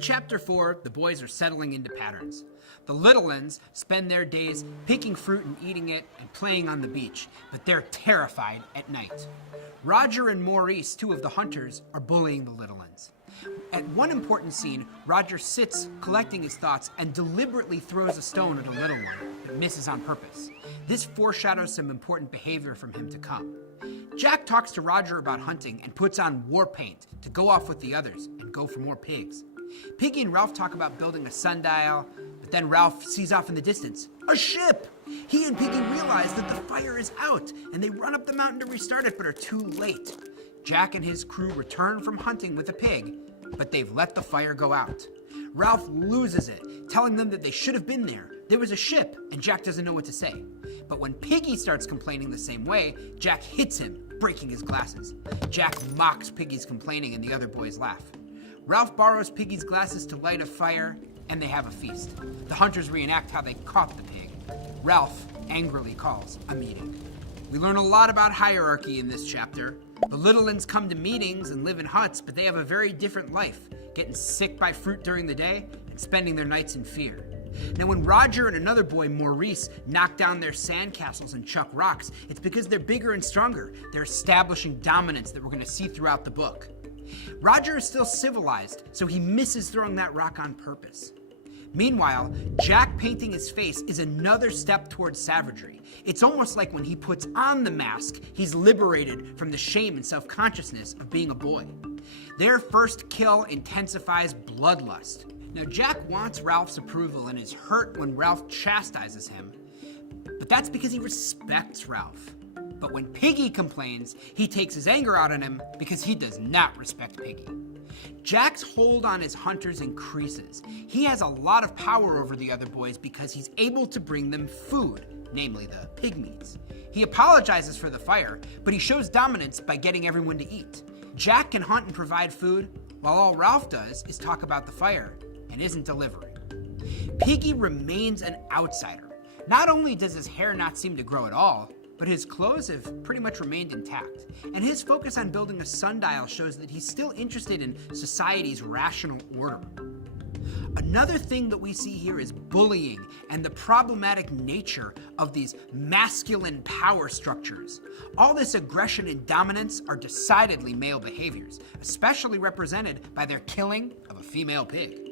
In Chapter 4, the boys are settling into patterns. The little ones spend their days picking fruit and eating it and playing on the beach, but they're terrified at night. Roger and Maurice, two of the hunters, are bullying the little ones. At one important scene, Roger sits collecting his thoughts and deliberately throws a stone at a little one, but misses on purpose. This foreshadows some important behavior from him to come. Jack talks to Roger about hunting and puts on war paint to go off with the others and go for more pigs. Piggy and Ralph talk about building a sundial, but then Ralph sees off in the distance a ship! He and Piggy realize that the fire is out, and they run up the mountain to restart it, but are too late. Jack and his crew return from hunting with a pig, but they've let the fire go out. Ralph loses it, telling them that they should have been there. There was a ship, and Jack doesn't know what to say. But when Piggy starts complaining the same way, Jack hits him, breaking his glasses. Jack mocks Piggy's complaining, and the other boys laugh. Ralph borrows Piggy's glasses to light a fire, and they have a feast. The hunters reenact how they caught the pig. Ralph angrily calls a meeting. We learn a lot about hierarchy in this chapter. The little ones come to meetings and live in huts, but they have a very different life, getting sick by fruit during the day and spending their nights in fear. Now, when Roger and another boy, Maurice, knock down their sandcastles and chuck rocks, it's because they're bigger and stronger. They're establishing dominance that we're going to see throughout the book. Roger is still civilized, so he misses throwing that rock on purpose. Meanwhile, Jack painting his face is another step towards savagery. It's almost like when he puts on the mask, he's liberated from the shame and self-consciousness of being a boy. Their first kill intensifies bloodlust. Now, Jack wants Ralph's approval and is hurt when Ralph chastises him, but that's because he respects Ralph. But when Piggy complains, he takes his anger out on him because he does not respect Piggy. Jack's hold on his hunters increases. He has a lot of power over the other boys because he's able to bring them food, namely the pig meats. He apologizes for the fire, but he shows dominance by getting everyone to eat. Jack can hunt and provide food, while all Ralph does is talk about the fire and isn't delivering. Piggy remains an outsider. Not only does his hair not seem to grow at all, but his clothes have pretty much remained intact. And his focus on building a sundial shows that he's still interested in society's rational order. Another thing that we see here is bullying and the problematic nature of these masculine power structures. All this aggression and dominance are decidedly male behaviors, especially represented by their killing of a female pig.